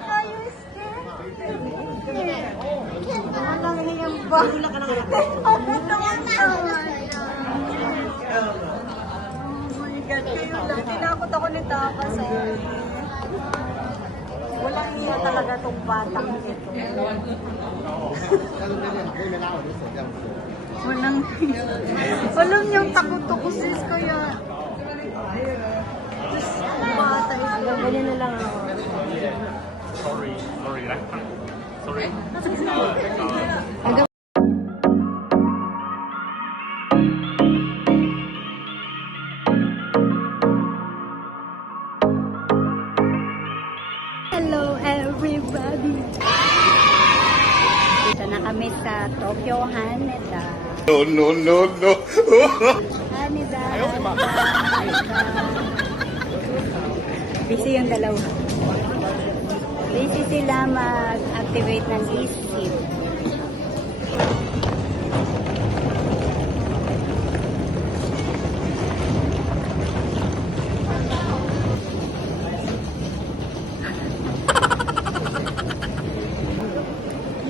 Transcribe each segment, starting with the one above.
Kayo scared. Walang hiyang ba? Wala ka naman ako. Oh my God, kayo lang. Tinakot ako ni Taka, sorry. Walang hiya talaga itong batang ito. Walang niyang takot ako sis kaya. Just bata ito. Ganyan na lang ako. Sorry. Sorry. Hello everybody! Dito na kami sa Tokyo Haneda. No. Haneda. Busy yung dalawa. Busy sila mag-activate ng isip.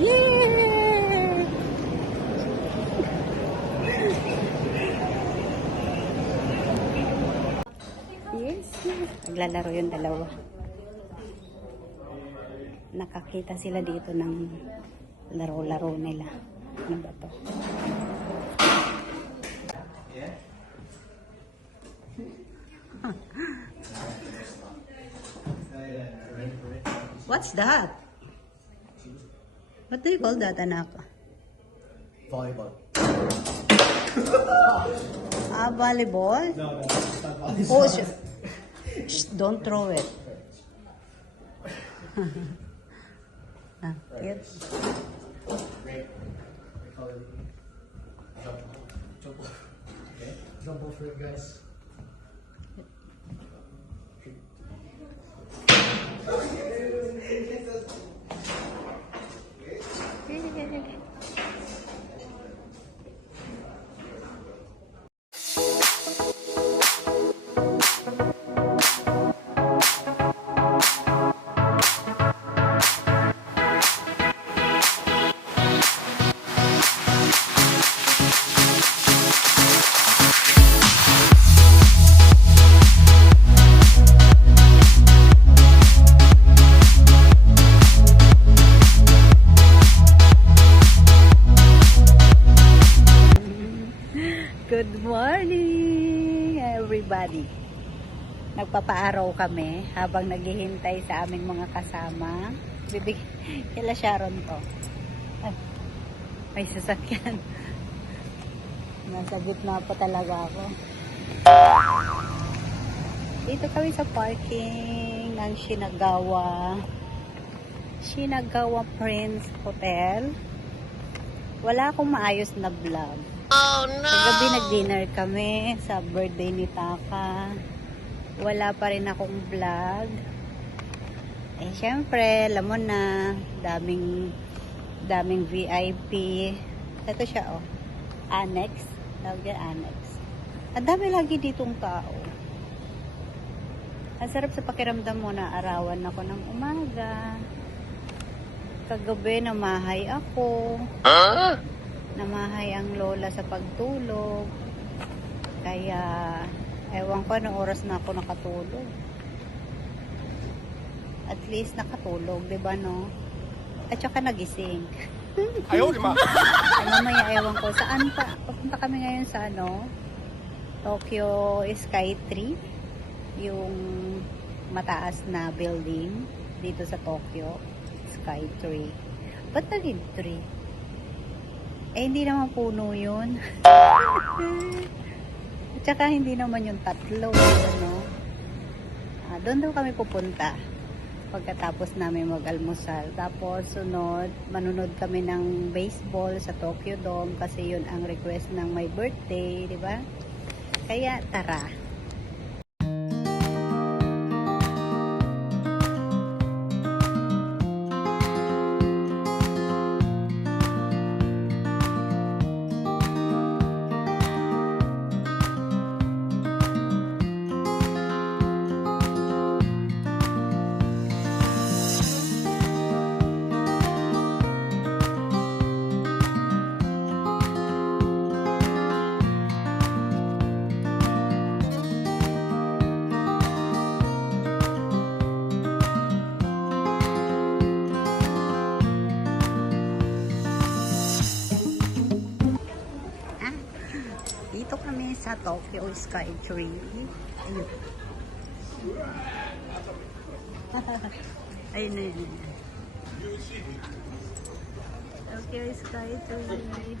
Yay! Yes. Naglalaro yung dalawa. Nakakita sila dito ng laro-laro nila. Ano ba to? What's that? What do you call that, anak? Volleyball. Volleyball? No, it's not volleyball. Oh, don't throw it. Cute. Great. We call it jump ball. Okay. Jump ball for it, guys. Good morning, everybody. Nagpapaaraw kami habang naghihintay sa aming mga kasama. Kila Sharon to. Ay, may sasakyan. Nasa gitna pa talaga ako. Dito kami sa parking ng Shinagawa Prince Hotel. Wala akong maayos na vlog. Oh no! Kagabi nag-dinner kami sa birthday ni Taka. Wala pa rin akong vlog. Eh syempre, alam mo na, daming VIP. Ito siya oh. Annex. Tawag yan, annex. Ang dami lagi ditong tao. Ang sarap sa pakiramdam mo na arawan ako ng umaga. Kagabi namahay ako. Namahay ang lola sa pagtulog. Kaya ewan ko anong oras na ako nakatulog. At least nakatulog, 'di ba no? At saka nagising. Ayaw, lima. Mamaya ewan ko saan pa. Papunta kami ngayon sa Tokyo Sky Tree. Yung mataas na building dito sa Tokyo Sky Tree. Ba't naging tree? Eh, hindi naman puno yun. At saka hindi naman yung tatlo. Ano? Doon daw kami pupunta pagkatapos namin mag-almusal. Tapos sunod, manunod kami ng baseball sa Tokyo Dome kasi yun ang request ng my birthday, di ba? Kaya tara. Sky Tree. Ayun. Ayun na yun. Tokyo Sky Tree.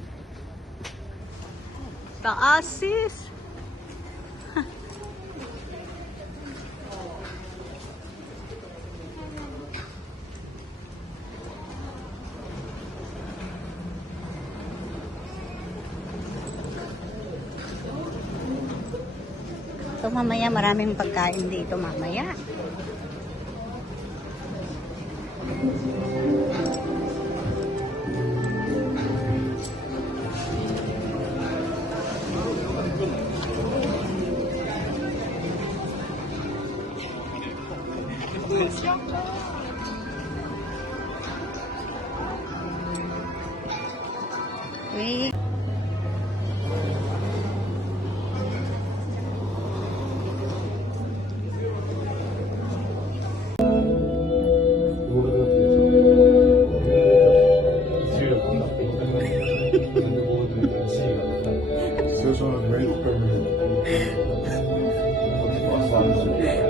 Taas sis! So mamaya maraming pagkain dito mamaya. Wait.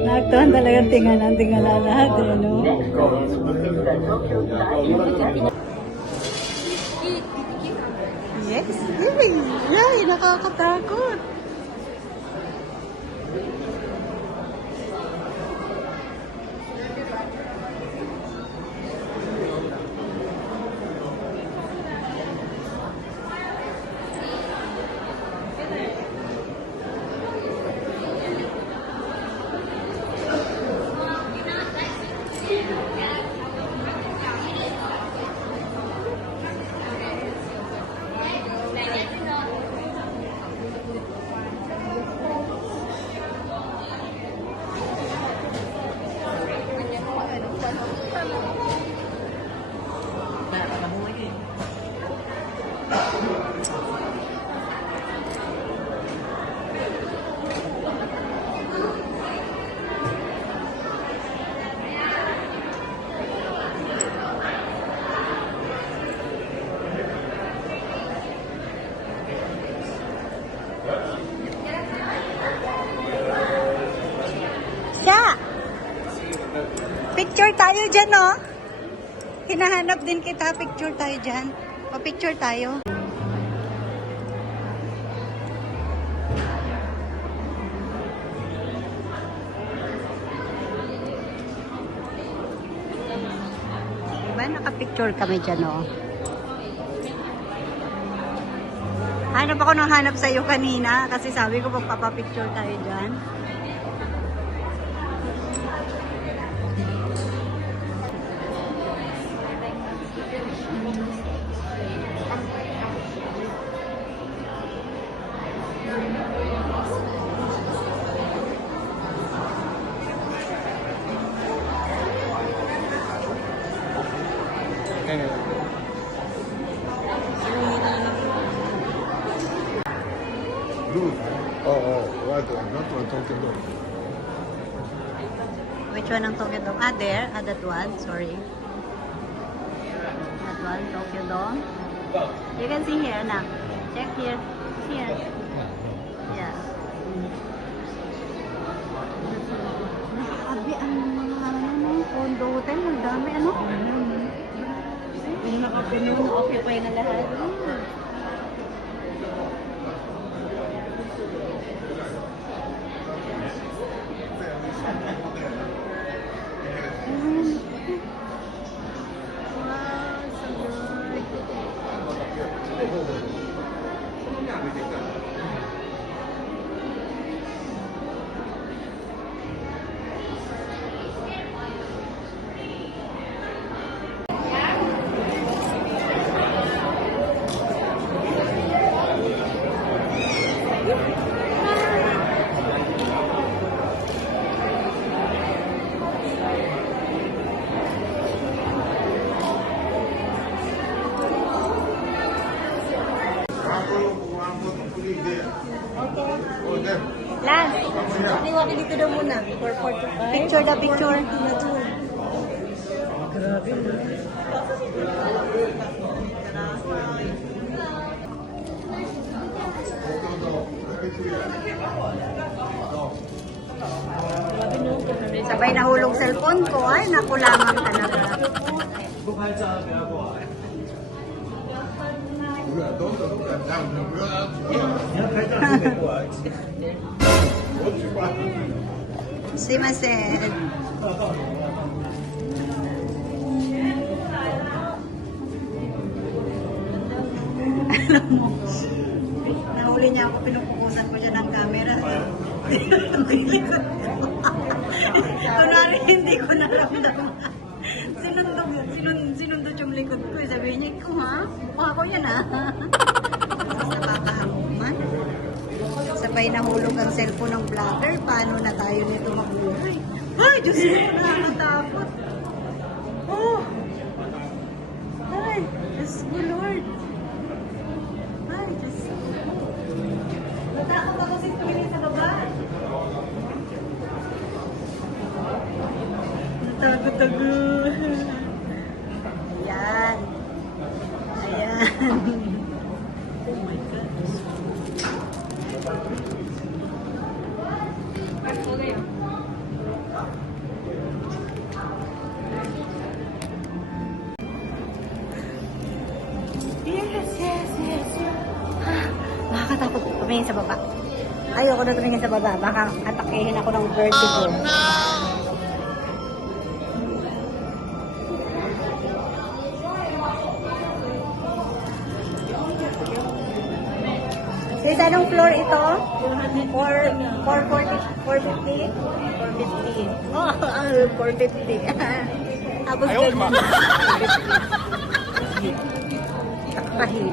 Nakaktuhan talagang tingala lahat eh, no? Yes, yay, nakakatakot. Siya! Picture tayo dyan, no? Hinahanap din kita. Picture tayo dyan. Pa-picture tayo. Diba naka-picture kami dyan, no? Hanap ako ng hanap sa'yo kanina kasi sabi ko magpapapicture tayo dyan. Which one ang Tokyo Dome? Ah, there. Ah, that one. Sorry. That one, Tokyo Dome. You can see here, anak. Check here. Here. Yeah. Nakakabi ang mga condo hotel. Ang dami, ano? Yung naka-occupy na lahat. Last. Iwaki dito daw muna. 445. Picture the picture. Grabe. Sabay nahulog cellphone ko. Ay, nakulangan talaga. Simasen. Alam mo, nahuli niya ako, pinupukusan ko siya ng camera. Kunwari, hindi ko naramdaman. Sinundot yung likod ko. Sabi niya, ikaw ha? Mukha ko yan ha? Nakakaangkuman. Sabay nahulog ang cellphone ng vlogger. Paano na tayo nito mabuhay? Ay, Diyos ko, nakakatakot. Oh! Ay, Diyos ko, Lord. Ay, Diyos ko. Natakot ako si Twilly sa baba. Natakot ako. Ayan. Ayan. Oh my God. Yes. Nakakatakot tumingin sa baba. Ayoko na tumingin sa baba. Baka atakehin ako ng vertigo. Oh, no! Sis, anong floor ito? 450? 450? Oh, 450. Tapos Ayaw, ma. Nakakahili.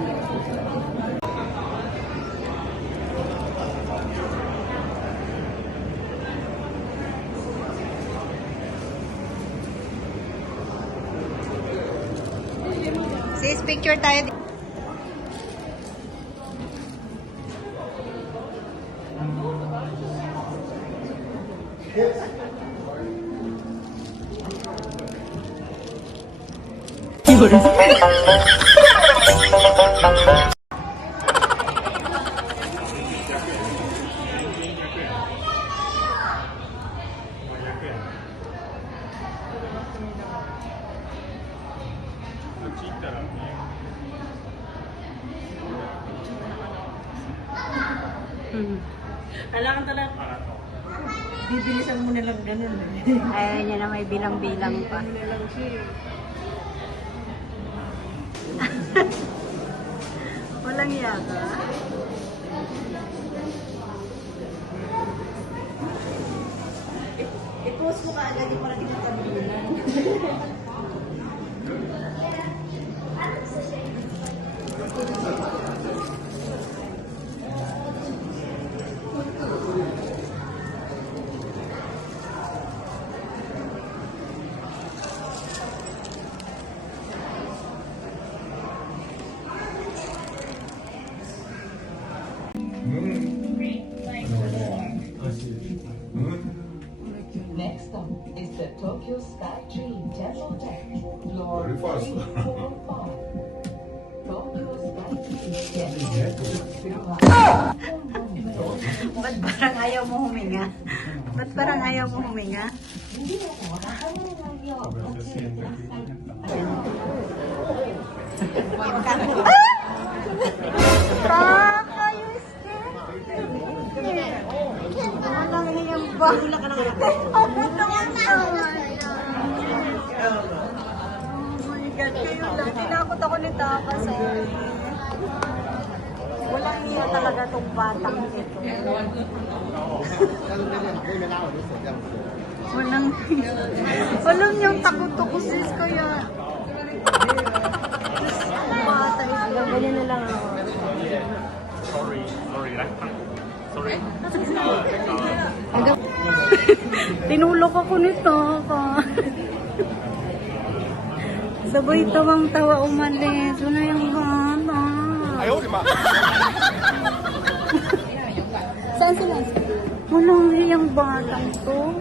Sis, picture tayo. Kailangan talaga. Bibilisan mo na lang ganun. Ayaw niya na may bilang-bilang pa. Walang yaka. I-post mo ka agad yung para di mo kabilan. Next up is the Tokyo Sky Dream Temple Deck, floor Very fast. 345. Tokyo Sky Dream Ba't parang ayaw mo huminga? Ba't parang ayaw mo huminga? Kakayos ka! Walang hiyang ba? Ako naman naman. Oh my God, kayo lang. Tinakot ako ni Taka sa walang hiya talaga itong batang ito. Walang niyang takot ako sis kaya. Bata ito. Ganyan na lang ako. Sorry. Sorry. Tinulok ako nito. Sabay tawang-tawa umalis. Wala yung bata. Ayaw, ma. Saan sila? Walang hiyang batang to.